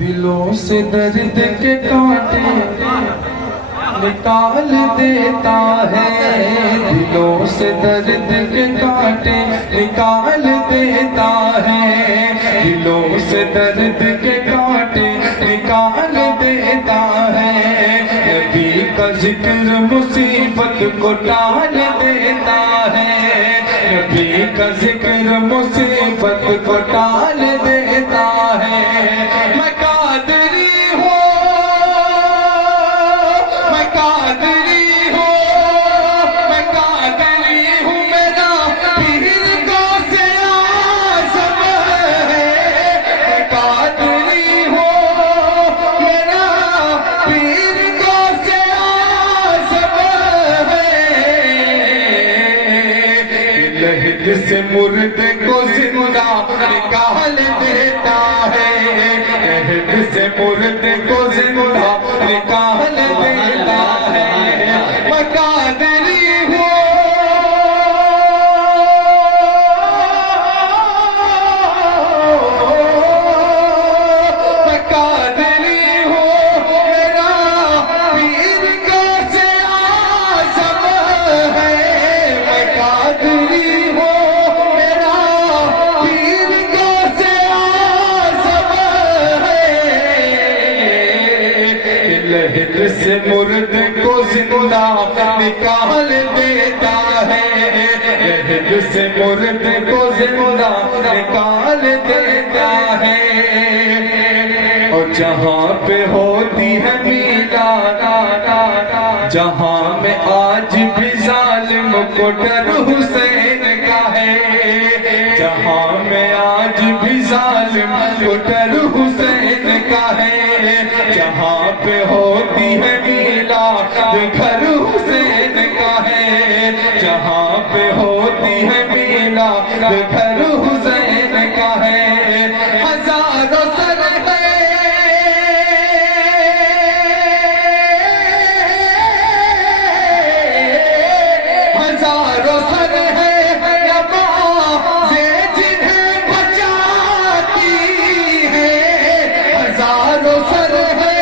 دلوں سے درد کے کانٹے نکال دیتا ہے، دلوں سے درد کے کانٹے نکال دیتا ہے، دلوں سے درد کے کانٹے نکال دیتا ہے، نبی کا ذکر مصیبت کو ٹال دیتا ہے، نبی کا ذکر مصیبت کو ٹال دیتا ہے۔ میں قادری ہوں، میں قادری ہوں، میں قادری ہوں، میرا پیر غوث اعظم ہے، میں قادری ہوں، میرا پیر غوث اعظم ہے، لہد سے مردے کو زندہ نکال دیتا ہے، لہد سے مردے کو زندہ نکال دیتا ہے۔ میں قادری ہوں، میں قادری ہوں، میرا پیر غوث اعظم ہے، میں قادری ہوں، میرا پیر غوث اعظم ہے، لہد سے مردے کو زندہ نکال دیتا ہے، لہد سے مردے کو زندہ نکال دیتا ہے، اور جہاں پہ ہوتی ہے میلاد، جہاں میں آج بھی ظالم کو ڈر حسین کا ہے، جہاں میں آج بھی ظالم کو ڈر حسین کا ہے، جہاں پہ ہوتی ہے میلاد گھر حسین کا ہے، جہاں پہ ہوتی ہے میلاد گھر حسین کا ہے، ہزاروں سر ہے، ہزاروں سر ہے نمازیں جنہیں بچاتی ہے، ہزاروں سر ہے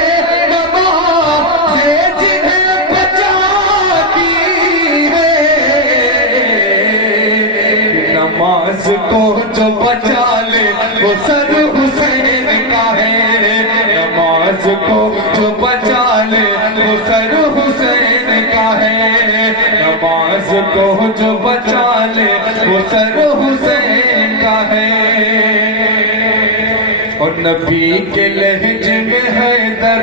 نمازیں جنہیں بچاتی ہے، نماز کو جو بچا لے وہ سر حسین کا ہے، نماز کو جو بچا لے وہ سر حسین کا ہے، نماز کو جو بچا لے وہ سر حسین کا ہے، اور نبی کے لہجے میں حیدر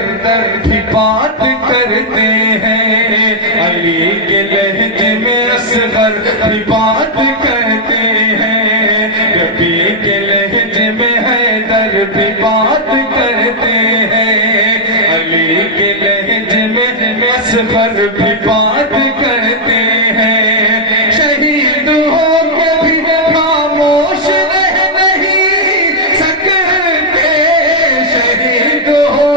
کی بات کرتے ہیں، علی کے لہجے میں اصغر کی بات کرتے ہیں، نبی کے لہجے میں حیدر کی بات کرتے ہیں، علی کے لہجے میں اصغر کی بات کرتے ہیں، شہید ہو کے بھی خاموش رہ نہیں سکتے، شہید ہو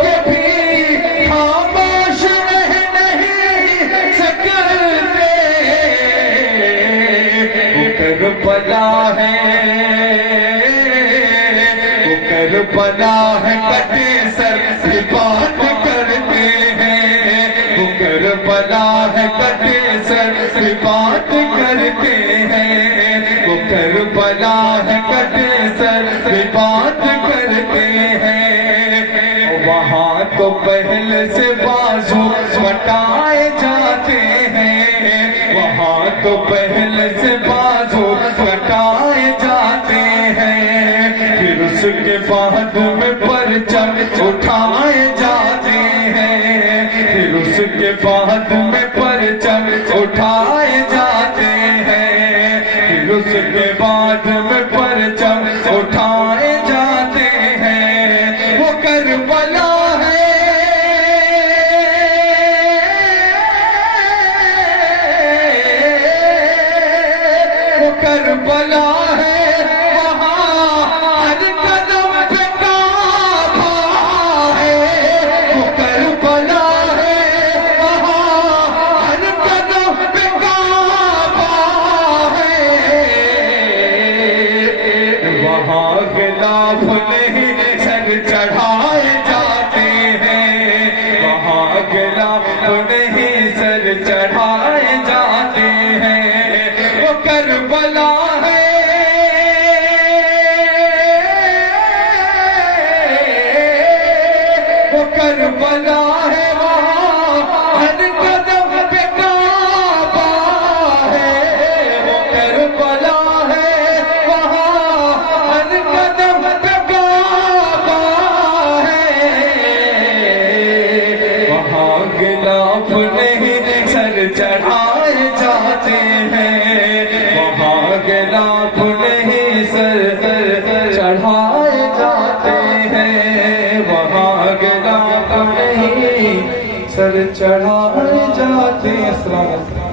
کے بھی خاموش رہ نہیں سکتے، وہ کربلا ہے، وہ کربلا ہے، کٹے سر سے بات کرتے ہیں، وہ کربلا ہے، کٹے سر سے بات کرتے ہیں، وہ کربلا ہے، کٹے سر سے بات کرتے ہیں، وہاں تو پہلے سے بازو کٹائے جاتے ہیں، وہاں تو پہلے سے بازو کٹائے جاتے ہیں، پھر اس کے بعد میں پرچم اٹھائے جاتے ہیں، پھر اس کے بعد میں پرچم اٹھائے جاتے ہیں، پھر اس کے بعد میں پرچم اٹھائے جاتے ہیں، وہ کربلا ہے، وہ کربلا ہے، وہاں ہر قدم پہ کعبہ ہے، کربلا ہے وہاں ہر قدم پہ کعبہ ہے، وہ کربلا ہے وہاں ہر قدم پہ کعبہ ہے، وہاں غلاف نہیں سر چڑھائے جاتے ہیں، وہاں غلاف نہیں سر چڑھائے جاتے ہیں، وہاں غلاف نہیں سر چڑھائے جاتے ہیں۔ السلام علیکم۔